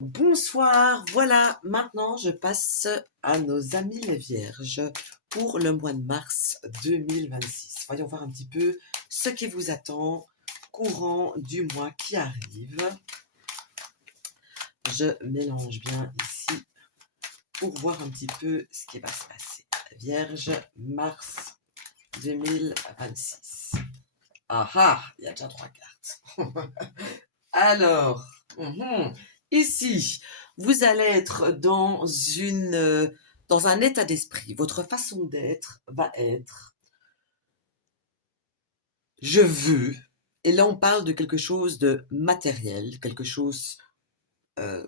Bonsoir, voilà, maintenant je passe à nos amis les vierges pour le mois de mars 2026. Voyons voir un petit peu ce qui vous attend courant du mois qui arrive. Je mélange bien ici pour voir un petit peu ce qui va se passer. Vierge, mars 2026. Ah ah, il y a déjà 3 cartes. Alors, ici, vous allez être dans un état d'esprit. Votre façon d'être va être je veux. Et là, on parle de quelque chose de matériel, quelque chose, euh,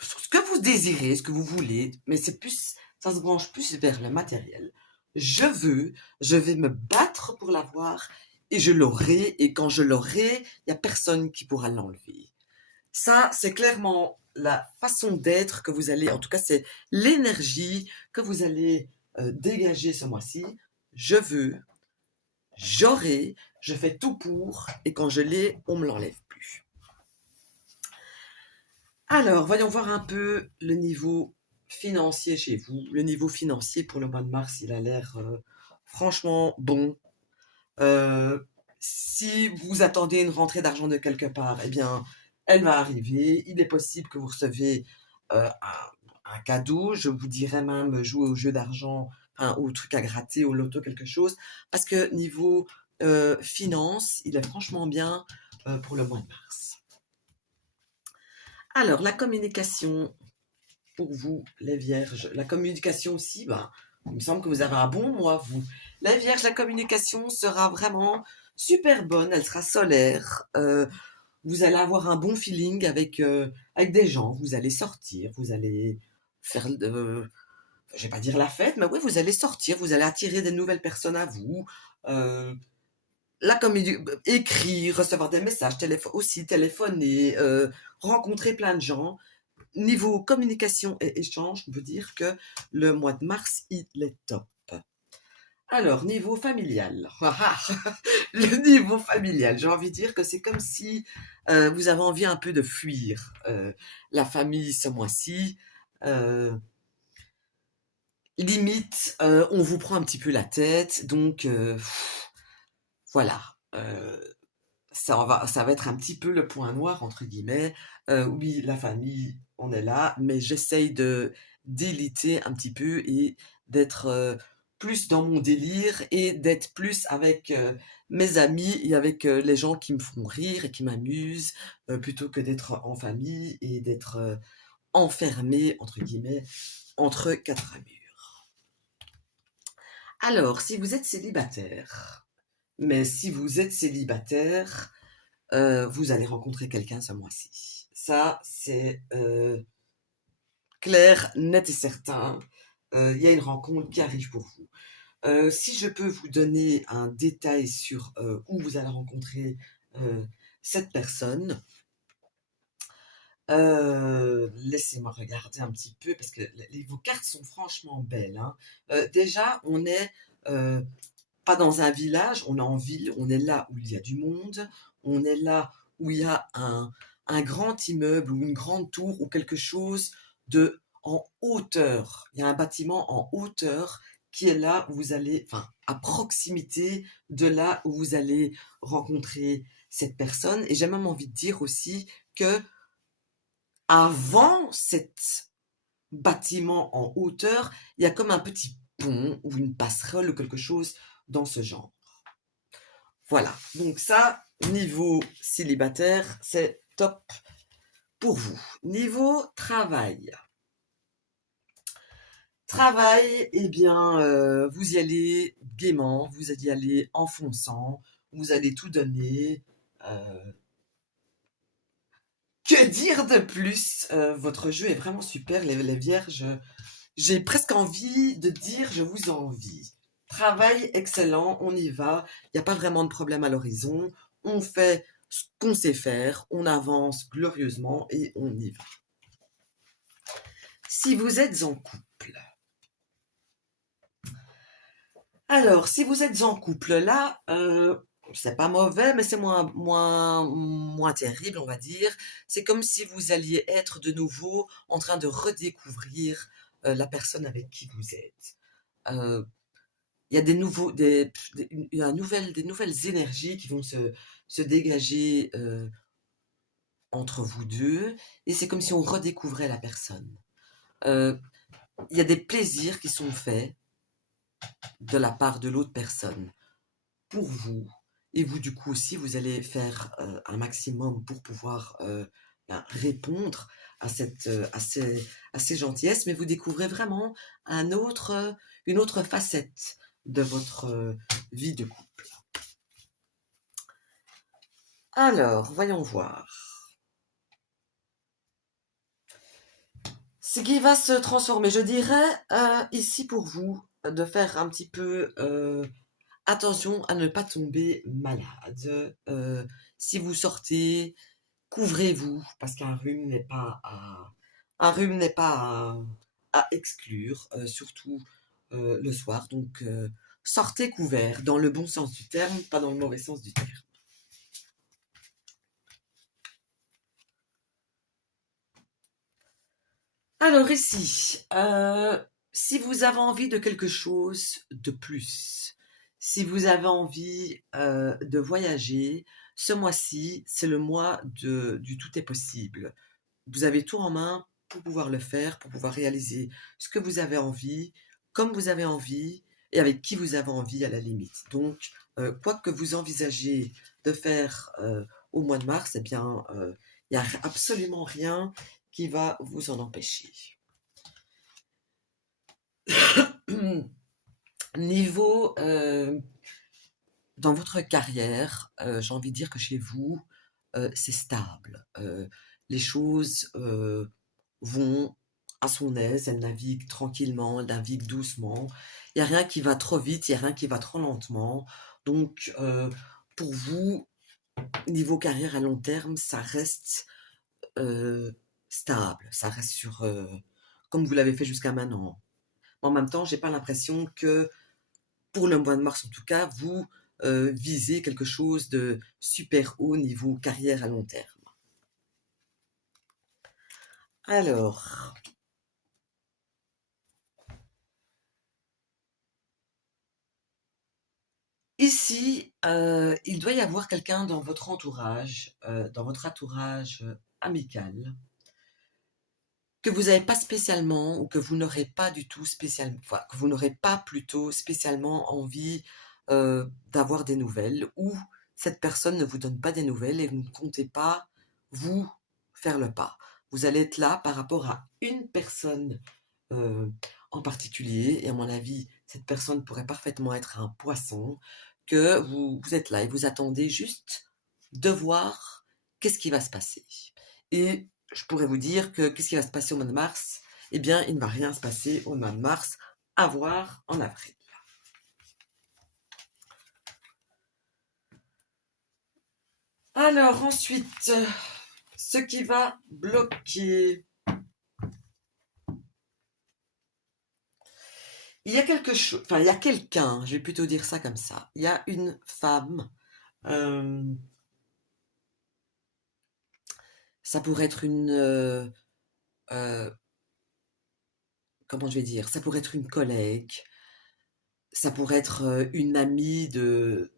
ce que vous désirez, ce que vous voulez, mais ça se branche plus vers le matériel. Je veux, je vais me battre pour l'avoir et je l'aurai. Et quand je l'aurai, il n'y a personne qui pourra l'enlever. Ça, c'est clairement la façon d'être que vous allez, en tout cas, c'est l'énergie que vous allez dégager ce mois-ci. Je veux, j'aurai, je fais tout pour, et quand je l'ai, on me l'enlève plus. Alors, voyons voir un peu le niveau financier chez vous. Le niveau financier pour le mois de mars, il a l'air franchement bon. Euh, Si vous attendez une rentrée d'argent de quelque part, eh bien, elle va arriver. Il est possible que vous recevez un cadeau. Je vous dirais même jouer au jeu d'argent, enfin, au truc à gratter, au loto, quelque chose. Parce que niveau finance, il est franchement bien pour le mois de mars. Alors, la communication pour vous, les vierges. La communication aussi, ben, il me semble que vous avez un bon mois, vous. Les vierges, la communication sera vraiment super bonne, elle sera solaire. Vous allez avoir un bon feeling avec des gens, vous allez sortir, vous allez faire, je vais pas dire la fête, mais oui, vous allez sortir, vous allez attirer des nouvelles personnes à vous. Euh, écrire, recevoir des messages, aussi téléphoner, rencontrer plein de gens. Niveau communication et échange, on peut dire que le mois de mars, il est top. Alors, niveau familial. Le niveau familial, j'ai envie de dire que c'est comme si vous avez envie un peu de fuir la famille ce mois-ci. Euh, Limite, on vous prend un petit peu la tête, donc voilà. Ça va être un petit peu le point noir, entre guillemets. Oui, la famille, on est là, mais j'essaye de d'éliter un petit peu et d'être plus dans mon délire et d'être plus avec mes amis et avec les gens qui me font rire et qui m'amusent, plutôt que d'être en famille et d'être enfermé, entre guillemets, entre quatre murs. Alors, si vous êtes célibataire, mais si vous êtes célibataire, vous allez rencontrer quelqu'un ce mois-ci. Ça, c'est clair, net et certain. Il y a une rencontre qui arrive pour vous. Si je peux vous donner un détail sur où vous allez rencontrer euh, cette personne, laissez-moi regarder un petit peu parce que vos cartes sont franchement belles, hein. Déjà, on n'est pas dans un village, on est en ville, on est là où il y a du monde, on est là où il y a un grand immeuble ou une grande tour ou quelque chose de en hauteur. Il y a un bâtiment en hauteur qui est là où vous allez, enfin, à proximité de là où vous allez rencontrer cette personne. Et j'ai même envie de dire aussi que avant cet bâtiment en hauteur, il y a comme un petit pont ou une passerelle ou quelque chose dans ce genre. Voilà, donc ça, niveau célibataire, c'est top pour vous. Niveau travail. Travail, eh bien, vous y allez gaiement, vous y allez en fonçant, vous allez tout donner. euh, que dire de plus? Votre jeu est vraiment super, les vierges. J'ai presque envie de dire je vous envie. Travail excellent, on y va. Il n'y a pas vraiment de problème à l'horizon. On fait ce qu'on sait faire, on avance glorieusement et on y va. Si vous êtes en couple. Alors, si vous êtes en couple, là, c'est pas mauvais, mais c'est moins terrible, on va dire. C'est comme si vous alliez être de nouveau en train de redécouvrir la personne avec qui vous êtes. Euh, Il y a il y a des nouvelles énergies qui vont se dégager entre vous deux, et c'est comme si on redécouvrait la personne. Euh, il y a des plaisirs qui sont faits de la part de l'autre personne pour vous. Et vous, du coup, aussi, vous allez faire un maximum pour pouvoir répondre à ces gentillesses, mais vous découvrez vraiment une autre facette de votre vie de couple. Alors, voyons voir. Ce qui va se transformer, je dirais, ici pour vous, de faire un petit peu attention à ne pas tomber malade. Si vous sortez, couvrez-vous, parce un rhume n'est pas à exclure, surtout le soir. Donc, sortez couvert, dans le bon sens du terme, pas dans le mauvais sens du terme. Alors ici, si vous avez envie de quelque chose de plus, si vous avez envie de voyager, ce mois-ci, c'est le mois du tout est possible. Vous avez tout en main pour pouvoir le faire, pour pouvoir réaliser ce que vous avez envie, comme vous avez envie et avec qui vous avez envie à la limite. Donc, quoi que vous envisagez de faire au mois de mars, eh bien, il n'y a absolument rien qui va vous en empêcher. Niveau dans votre carrière, j'ai envie de dire que chez vous, c'est stable. Les choses vont à son aise, elles naviguent tranquillement, elles naviguent doucement. Il n'y a rien qui va trop vite, il n'y a rien qui va trop lentement. Donc, pour vous, niveau carrière à long terme, ça reste stable, ça reste comme vous l'avez fait jusqu'à maintenant. En même temps, j'ai pas l'impression que, pour le mois de mars en tout cas, vous visez quelque chose de super haut niveau carrière à long terme. Alors, ici, il doit y avoir quelqu'un dans votre entourage amical, que vous n'avez pas spécialement, ou que vous n'aurez pas du tout spécialement, enfin, que vous n'aurez pas plutôt spécialement envie d'avoir des nouvelles, ou cette personne ne vous donne pas des nouvelles et vous ne comptez pas vous faire le pas. Vous allez être là par rapport à une personne euh, en particulier, et à mon avis, cette personne pourrait parfaitement être un poisson, que vous êtes là et vous attendez juste de voir qu'est-ce qui va se passer. Et je pourrais vous dire que qu'est-ce qui va se passer au mois de mars? Eh bien, il ne va rien se passer au mois de mars, à voir en avril. Alors ensuite, ce qui va bloquer. Il y a quelque chose, enfin il y a quelqu'un, je vais plutôt dire ça comme ça. Il y a une femme, euh, ça pourrait être euh, comment je vais dire, ça pourrait être une collègue, ça pourrait être une amie de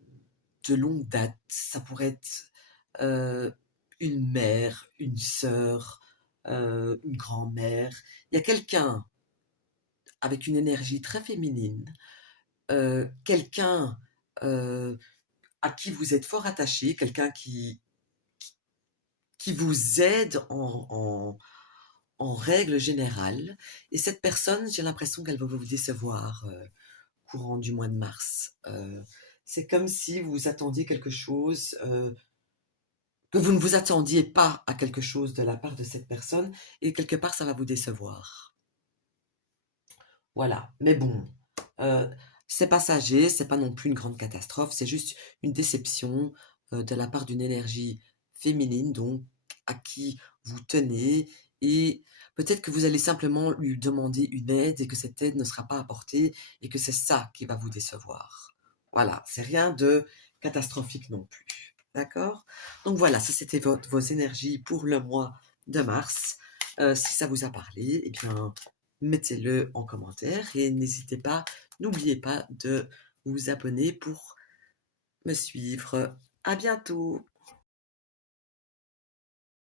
longue date, ça pourrait être euh, une mère, une sœur, une grand-mère. Il y a quelqu'un avec une énergie très féminine, quelqu'un euh, à qui vous êtes fort attaché, quelqu'un qui vous aide en règle générale. Et cette personne, j'ai l'impression qu'elle va vous décevoir courant du mois de mars. C'est comme si vous attendiez quelque chose, que vous ne vous attendiez pas à quelque chose de la part de cette personne, et quelque part, ça va vous décevoir. Voilà. Mais bon, euh, c'est passager, c'est pas non plus une grande catastrophe, c'est juste une déception de la part d'une énergie féminine, donc à qui vous tenez, et peut-être que vous allez simplement lui demander une aide et que cette aide ne sera pas apportée et que c'est ça qui va vous décevoir. Voilà, c'est rien de catastrophique non plus. D'accord? Donc voilà, ça c'était vos énergies pour le mois de mars. Si ça vous a parlé, eh bien, mettez-le en commentaire et n'oubliez pas de vous abonner pour me suivre. À bientôt!